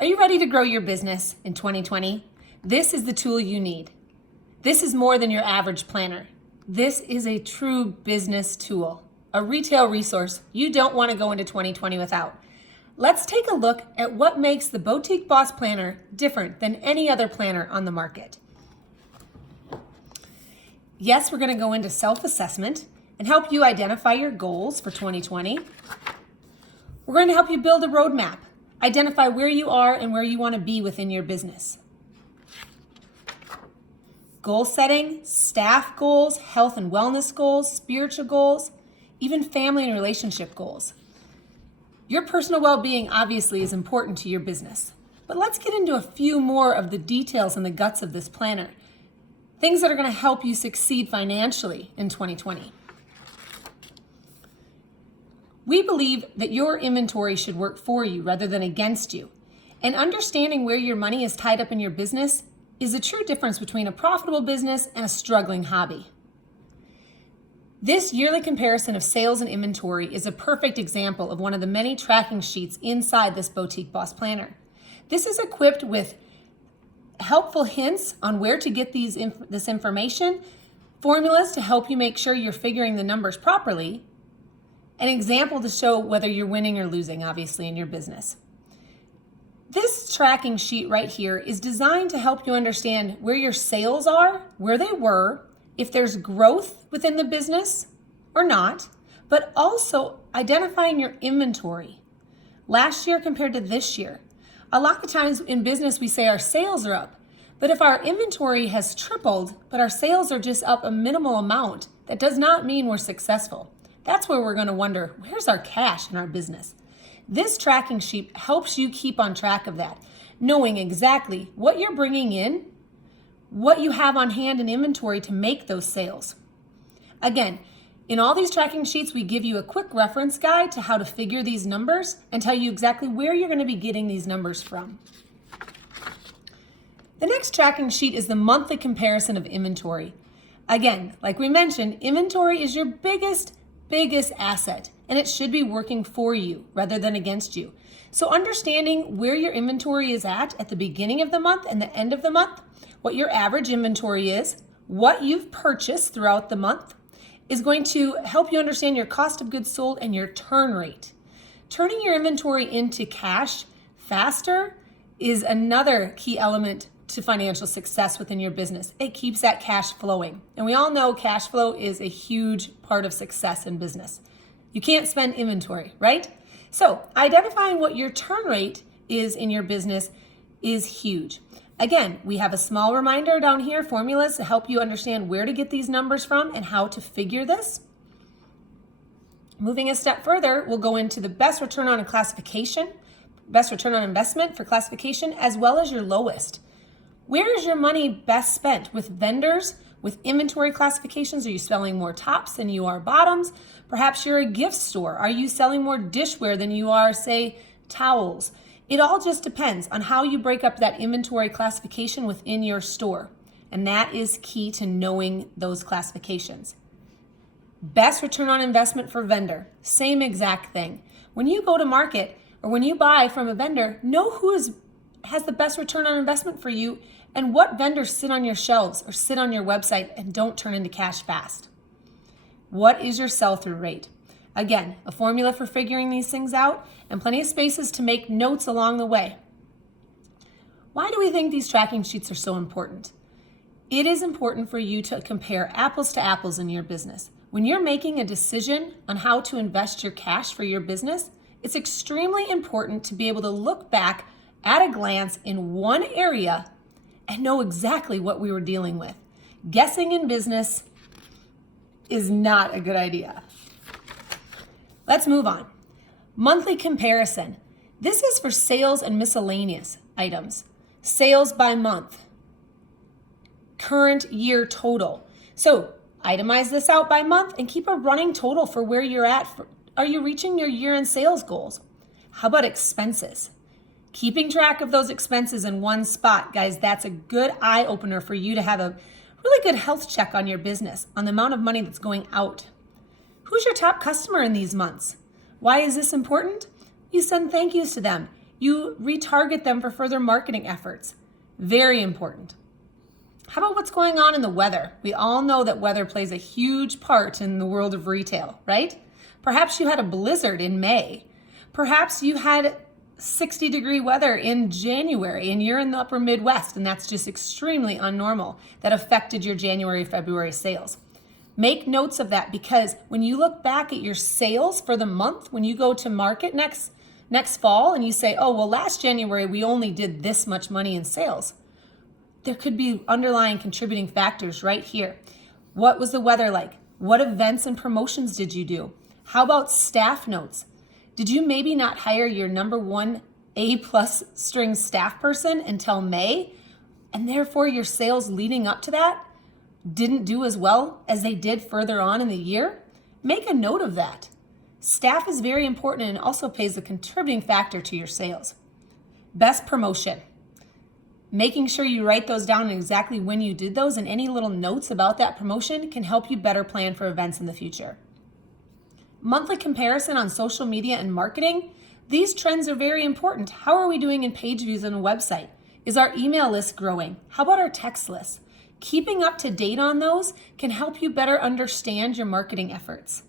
Are you ready to grow your business in 2020? This is the tool you need. This is more than your average planner. This is a true business tool, a retail resource you don't want to go into 2020 without. Let's take a look at what makes the Boutique Boss Planner different than any other planner on the market. Yes, we're going to go into self-assessment and help you identify your goals for 2020. We're going to help you build a roadmap, identify where you are and where you want to be within your business. Goal setting, staff goals, health and wellness goals, spiritual goals, even family and relationship goals. Your personal well-being obviously is important to your business, but let's get into a few more of the details and the guts of this planner. Things that are going to help you succeed financially in 2020. We believe that your inventory should work for you rather than against you. And understanding where your money is tied up in your business is a true difference between a profitable business and a struggling hobby. This yearly comparison of sales and inventory is a perfect example of one of the many tracking sheets inside this Boutique Boss Planner. This is equipped with helpful hints on where to get this information, formulas to help you make sure you're figuring the numbers properly, an example to show whether you're winning or losing, obviously, in your business. This tracking sheet right here is designed to help you understand where your sales are, where they were, if there's growth within the business or not, but also identifying your inventory. Last year compared to this year. A lot of times in business we say our sales are up, but if our inventory has tripled, but our sales are just up a minimal amount, that does not mean we're successful. That's where we're going to wonder, where's our cash in our business? This tracking sheet helps you keep on track of that, knowing exactly what you're bringing in, what you have on hand in inventory to make those sales. Again, in all these tracking sheets, we give you a quick reference guide to how to figure these numbers and tell you exactly where you're going to be getting these numbers from. The next tracking sheet is the monthly comparison of inventory. Again, like we mentioned, inventory is your biggest asset, and it should be working for you rather than against you. So understanding where your inventory is at the beginning of the month and the end of the month, what your average inventory is, what you've purchased throughout the month, is going to help you understand your cost of goods sold and your turn rate. Turning your inventory into cash faster is another key element to financial success within your business. It keeps that cash flowing. And we all know cash flow is a huge part of success in business. You can't spend inventory, right? So identifying what your turn rate is in your business is huge. Again, we have a small reminder down here, formulas to help you understand where to get these numbers from and how to figure this. Moving a step further, we'll go into the best return on a classification, best return on investment for classification, as well as your lowest. Where is your money best spent? With vendors, with inventory classifications? Are you selling more tops than you are bottoms? Perhaps you're a gift store. Are you selling more dishware than you are, say, towels? It all just depends on how you break up that inventory classification within your store. And that is key to knowing those classifications. Best return on investment for vendor, same exact thing. When you go to market or when you buy from a vendor, know who has the best return on investment for you and what vendors sit on your shelves or sit on your website and don't turn into cash fast. What is your sell-through rate? Again, a formula for figuring these things out and plenty of spaces to make notes along the way. Why do we think these tracking sheets are so important? It is important for you to compare apples to apples in your business. When you're making a decision on how to invest your cash for your business, it's extremely important to be able to look back at a glance in one area and know exactly what we were dealing with. Guessing in business is not a good idea. Let's move on. Monthly comparison. This is for sales and miscellaneous items. Sales by month. Current year total. So itemize this out by month and keep a running total for where you're at. Are you reaching your year-end sales goals? How about expenses? Keeping track of those expenses in one spot, guys, that's a good eye opener for you to have a really good health check on your business, on the amount of money that's going out. Who's your top customer in these months? Why is this important? You send thank yous to them. You retarget them for further marketing efforts. Very important. How about what's going on in the weather? We all know that weather plays a huge part in the world of retail, right? Perhaps you had a blizzard in May. Perhaps you had 60-degree weather in January and you're in the upper Midwest, and that's just extremely unnormal. That affected your January, February sales. Make notes of that, because when you look back at your sales for the month, when you go to market next fall and you say, oh, well, last January we only did this much money in sales. There could be underlying contributing factors right here. What was the weather like? What events and promotions did you do? How about staff notes? Did you maybe not hire your number one A+ string staff person until May, and therefore your sales leading up to that didn't do as well as they did further on in the year? Make a note of that. Staff is very important and also plays a contributing factor to your sales. Best promotion. Making sure you write those down and exactly when you did those, and any little notes about that promotion can help you better plan for events in the future. Monthly comparison on social media and marketing. These trends are very important. How are we doing in page views on a website? Is our email list growing? How about our text list? Keeping up to date on those can help you better understand your marketing efforts.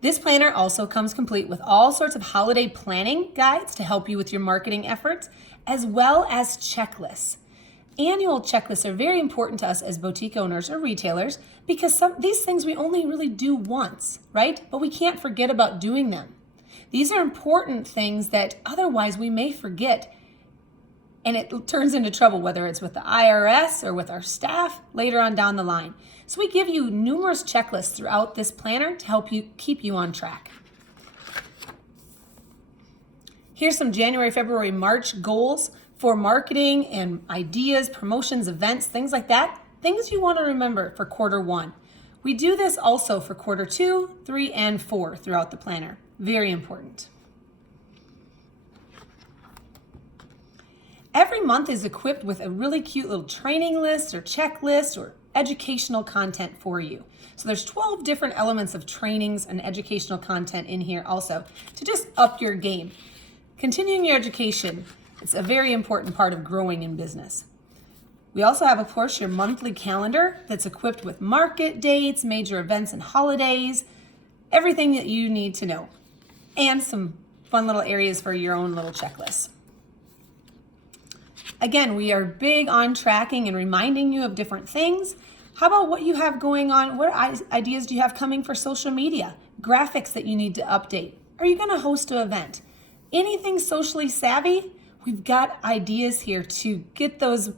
This planner also comes complete with all sorts of holiday planning guides to help you with your marketing efforts, as well as checklists. Annual checklists are very important to us as boutique owners or retailers, because these things we only really do once, right? But we can't forget about doing them. These are important things that otherwise we may forget, and it turns into trouble, whether it's with the IRS or with our staff later on down the line. So we give you numerous checklists throughout this planner to help you keep you on track. Here's some January, February, March goals for marketing and ideas, promotions, events, things like that. Things you want to remember for quarter one. We do this also for quarter 2, 3, and 4 throughout the planner. Very important. Every month is equipped with a really cute little training list or checklist or educational content for you. So there's 12 different elements of trainings and educational content in here also to just up your game. Continuing your education, it's a very important part of growing in business. We also have, of course, your monthly calendar that's equipped with market dates, major events and holidays, everything that you need to know, and some fun little areas for your own little checklists. Again, we are big on tracking and reminding you of different things. How about what you have going on? What ideas do you have coming for social media? Graphics that you need to update? Are you going to host an event? Anything socially savvy? We've got ideas here to get those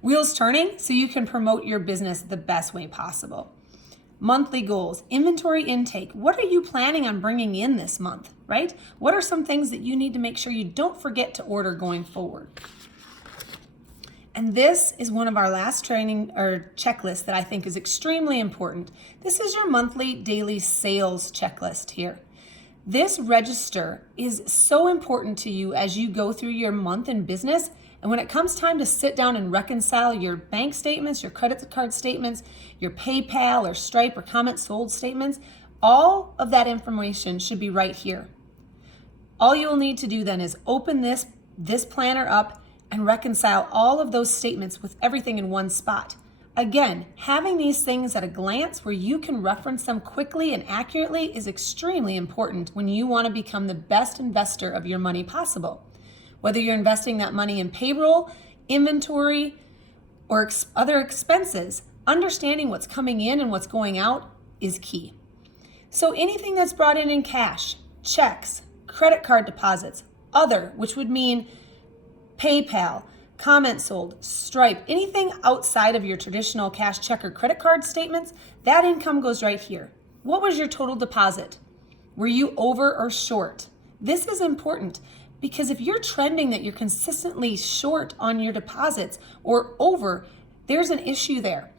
wheels turning so you can promote your business the best way possible. Monthly goals, inventory intake. What are you planning on bringing in this month, right? What are some things that you need to make sure you don't forget to order going forward? And this is one of our last training or checklists that I think is extremely important. This is your monthly daily sales checklist here. This register is so important to you as you go through your month in business. And when it comes time to sit down and reconcile your bank statements, your credit card statements, your PayPal or Stripe or Comment Sold statements, all of that information should be right here. All you will need to do then is open this planner up and reconcile all of those statements with everything in one spot. Again, having these things at a glance where you can reference them quickly and accurately is extremely important when you want to become the best investor of your money possible. Whether you're investing that money in payroll, inventory, or other expenses, understanding what's coming in and what's going out is key. So anything that's brought in cash, checks, credit card deposits, other, which would mean PayPal, Comment Sold, Stripe, anything outside of your traditional cash, check, or credit card statements, that income goes right here. What was your total deposit? Were you over or short? This is important because if you're trending that you're consistently short on your deposits or over, there's an issue there.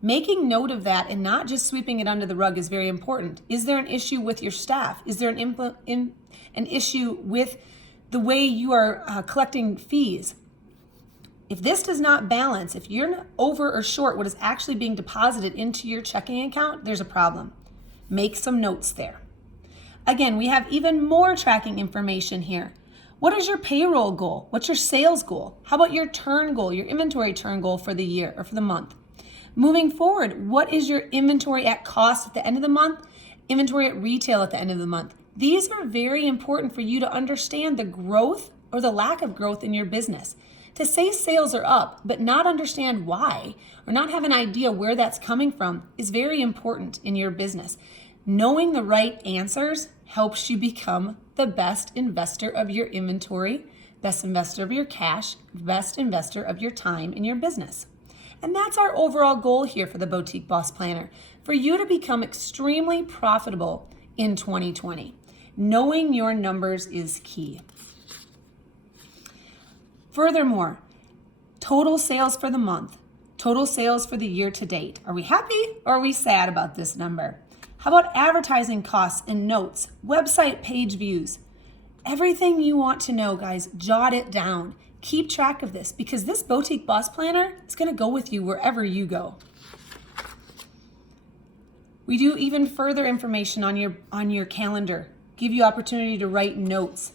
Making note of that and not just sweeping it under the rug is very important. Is there an issue with your staff? Is there an issue with the way you are collecting fees? If this does not balance, if you're over or short what is actually being deposited into your checking account, there's a problem. Make some notes there. Again, we have even more tracking information here. What is your payroll goal? What's your sales goal? How about your turn goal, your inventory turn goal for the year or for the month? Moving forward, what is your inventory at cost at the end of the month? Inventory at retail at the end of the month. These are very important for you to understand the growth or the lack of growth in your business. To say sales are up, but not understand why or not have an idea where that's coming from is very important in your business. Knowing the right answers helps you become the best investor of your inventory, best investor of your cash, best investor of your time in your business. And that's our overall goal here for the Boutique Boss Planner, for you to become extremely profitable in 2020. Knowing your numbers is key. Furthermore, total sales for the month, total sales for the year to date. Are we happy or are we sad about this number? How about advertising costs and notes, website page views? Everything you want to know, guys, jot it down. Keep track of this because this Boutique Boss Planner is going to go with you wherever you go. We do even further information on your calendar, give you opportunity to write notes.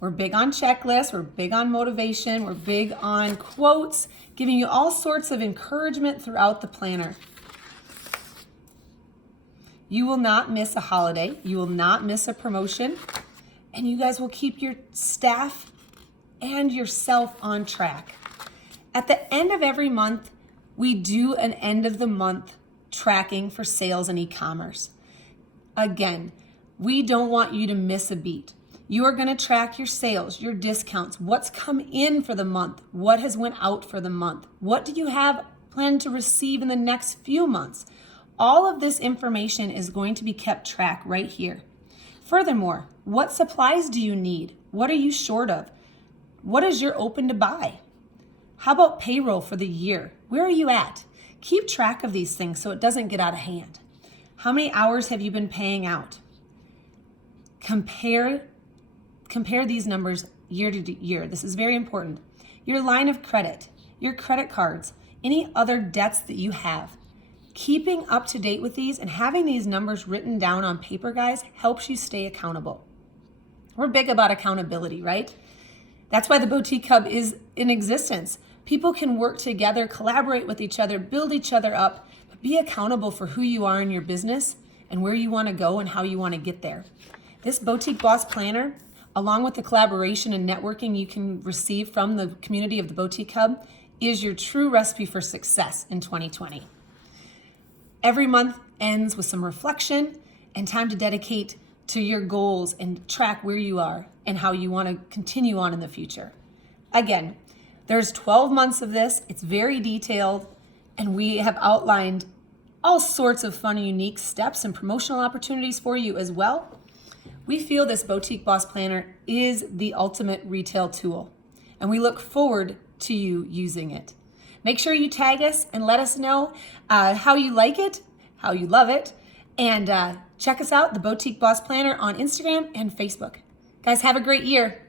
We're big on checklists, we're big on motivation, we're big on quotes, giving you all sorts of encouragement throughout the planner. You will not miss a holiday. You will not miss a promotion. And you guys will keep your staff and yourself on track. At the end of every month, we do an end of the month tracking for sales and e-commerce. Again, we don't want you to miss a beat. You are going to track your sales, your discounts, what's come in for the month, what has went out for the month, what do you have planned to receive in the next few months. All of this information is going to be kept track right here. Furthermore, what supplies do you need? What are you short of? What is your open to buy? How about payroll for the year? Where are you at? Keep track of these things so it doesn't get out of hand. How many hours have you been paying out? Compare these numbers year to year. This is very important. Your line of credit, your credit cards, any other debts that you have. Keeping up to date with these and having these numbers written down on paper, guys, helps you stay accountable. We're big about accountability, right? That's why the Boutique Hub is in existence. People can work together, collaborate with each other, build each other up, but be accountable for who you are in your business and where you want to go and how you want to get there. This Boutique Boss Planner, along with the collaboration and networking you can receive from the community of the Boutique Hub, is your true recipe for success in 2020. Every month ends with some reflection and time to dedicate to your goals and track where you are and how you want to continue on in the future. Again, there's 12 months of this. It's very detailed, and we have outlined all sorts of fun and unique steps and promotional opportunities for you as well. We feel this Boutique Boss Planner is the ultimate retail tool, and we look forward to you using it. Make sure you tag us and let us know how you like it, how you love it, and check us out, the Boutique Boss Planner, on Instagram and Facebook. Guys, have a great year.